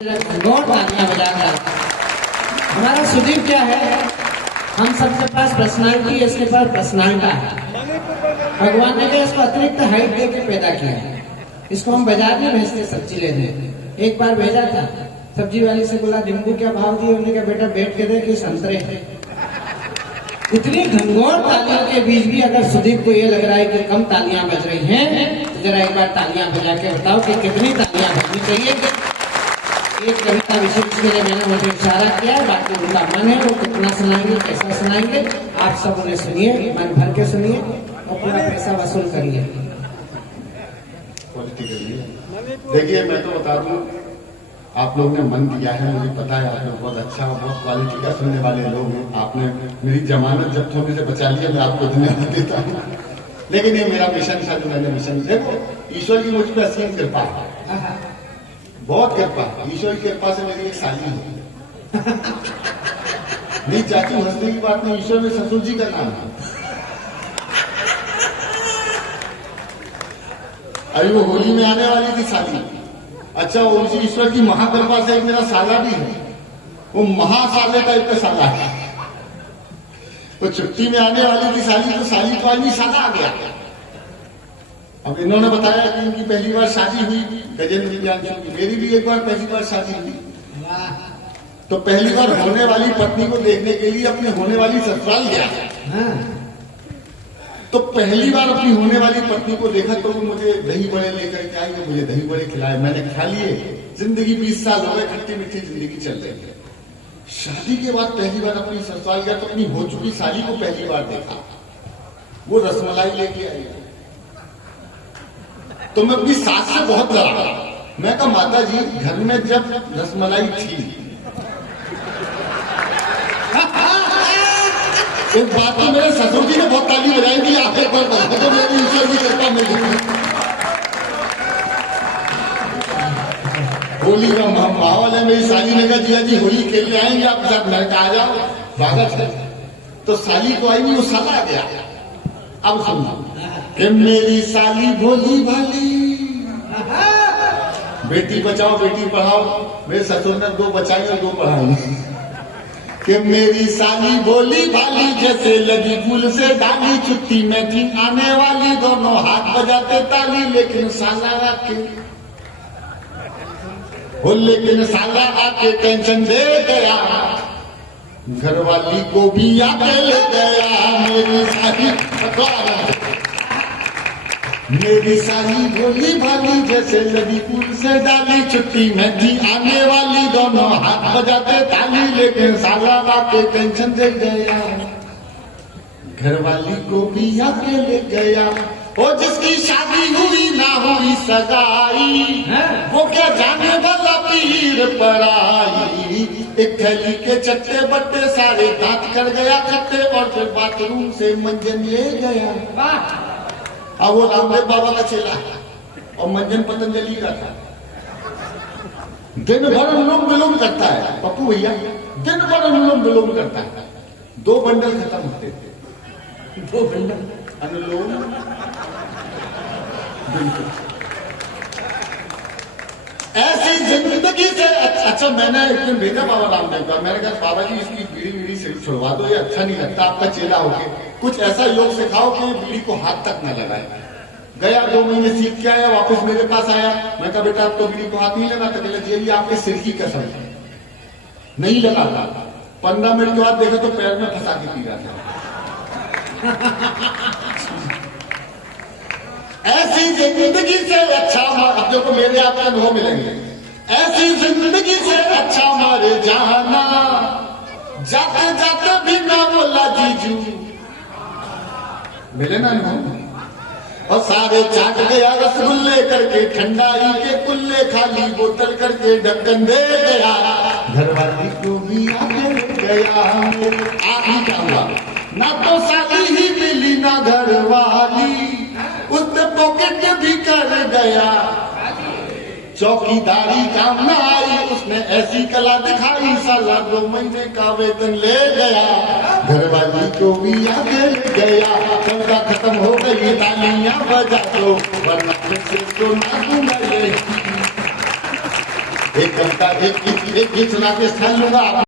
गौर तालियां बजाकर हमारा सुदीप क्या है, हम सबके पास पर्सनालिटी, इसके पास पर्सनालिटी है। भगवान ने इसको अतिरिक्त हाइट दे के पैदा किया है। इसको हम बाजार में भेजते सब्जी लेने। एक बार भेजा था, सब्जी वाली से बोला नींबू क्या भाव दिए, उन्होंने कहा बेटा बैठ के देख संतरे हैं। इतनी घनघोर तालियों के बीच भी अगर सुदीप को ये लग रहा है कि कम तालियां बज रही हैं, तो जरा एक बार तालियां बजा के बताओ कि कितनी तालियां बजनी चाहिए। एक कविता विशेष के लिए मैंने मुझे इशारा किया है, बाकी उनका मन है वो कितना सुनाएंगे, कैसा सुनाएंगे, आप सब उन्हें सुनिए, मन भर के सुनिए और पूरा पैसा वसूल करिए। देखिए, मैं तो बता दूं, आप लोग ने मन दिया है, मुझे पता है आप लोग बहुत अच्छा, बहुत क्वालिटी का सुनने वाले लोग हैं। आपने मेरी जमानत जब्त होने से बचा लिया, मैं आपको धन्यवाद देता हूँ। लेकिन ये मेरा मिशन था, जो मैंने मिशन, देखो ईश्वर की मुझ पर असीम कृपा है, बहुत कृपा। ईश्वर की कृपा से मेरी एक साली है। नहीं चाची, हंसने की बात नहीं, ईश्वर में ससुर जी का नाम है। अभी वो होली में आने वाली थी साली। अच्छा, वो उसी ईश्वर की महाकृपा से एक मेरा साला भी है, वो महासाले टाइप का साला है। तो छुट्टी में आने वाली थी साली, तो साली तो आज साला आ गया। अब इन्होंने बताया कि इनकी पहली बार शादी हुई गजेंद्र विज्ञान की, मेरी भी एक बार पहली बार शादी हुई। तो पहली बार होने वाली पत्नी को देखने के लिए अपने होने वाली ससुराल गया। तो पहली बार अपनी होने वाली पत्नी को देखा तो मुझे दही बड़े लेकर के आई, मुझे दही बड़े खिलाए, मैंने खा लिए। जिंदगी 20 साल हो गए, खट्टी मीठी जिंदगी चल रही है। शादी के बाद पहली बार अपनी ससुराल गया तो अपनी हो चुकी साली को पहली बार देखा। वो रसमलाई लेके आई, तो मैं अपनी सास से बहुत डरा। मैं कहा माता जी, घर में जब रसमलाई थी, एक बात तो मेरे ससुर जी ने बहुत ताली बजाई थी, आप एक बार बता दो, मेरी ईश्वर की कृपा मिल गई। होली का माहौल है, मेरी साली ने कहा जिया जी होली खेलने आएंगे आपके साथ, मैं कहा आ जाओ, स्वागत है। तो साली को आई नहीं, वो साला आ गया। अब सुनो कि मेरी साली भोली भाली, बेटी बचाओ बेटी पढ़ाओ, मेरे ससुर ने 2 बचाई और 2 पढ़ाई। कि मेरी साली भोली भाली, जैसे लगी फूल से डाली, छुट्टी में थी आने वाली, दोनों हाथ बजाते ताली, लेकिन साला आके हो, लेकिन साला आके टेंशन दे गया, घर वाली को भी आके ले गया। मेरी साली भोली भाली, जैसे लगी फूल से डाली, छुट्टी में थी आने वाली, दोनों हाथ बजाते ताली, लेकिन साला आके टेंशन दे गया, घर वाली को भी आके ले गया। वो जिसकी शादी हुई ना हुई सगाई, वो क्या जाने वाला पीर पर आई। एक थैली के चट्टे बट्टे सारे दांत कर गया खट्टे, और फिर बाथरूम से मंजन ले गया। अब वो रामदेव बाबा का चेला और मंजन पतंजलि का था। दिन भर अनुलोम विलोम करता है पप्पू भैया, दिन भर अनुलोम विलोम करता है। 2 बंडल खत्म होते थे, 2 बंडल अनुलोम। ऐसी जिंदगी से अच्छा, मैंने एक दिन भेजा बाबा रामदेव का, मैंने कहा बाबा जी इसकी बीड़ी से छुड़वा दो, ये अच्छा नहीं लगता आपका चेला होके, कुछ ऐसा योग सिखाओ कि बीड़ी को हाथ तक न लगाए। गया 2 महीने सीख के आया, वापस मेरे पास आया। मैं कहा बेटा आप तो बीड़ी को हाथ नहीं लगाता। कहला जी आपके सिर की कसम नहीं लगाता। 15 मिनट के बाद देखा तो पैर में फंसा के पी रहा था। ऐसी जिंदगी से अच्छा, अब देखो मेरे आपके अनुभव मिलेंगे, ऐसी जिंदगी से अच्छा मारे जाना, जाते जाते भी ना बोला जीजू, मिले ना अनुभव। और सारे चाट गया रसगुल्ले करके, ठंडाई के कुल्ले खाली बोतल करके ढक्कन दे गया, घर वाली को भी आगे गया। आगे क्या हुआ, ना तो साली ही मिली ना घर वाली, उसने पॉकेट भी कर गया, चौकीदारी काम न आई, उसने ऐसी कला दिखाई, साला 2 महीने का वेतन ले गया, घर वाली को भी आगे ले गया। कविता खत्म हो गई, तालियां बजा दो, वरना फिर से तो ना दूंगा ये। एक गीत सुना के स्थान लूंगा।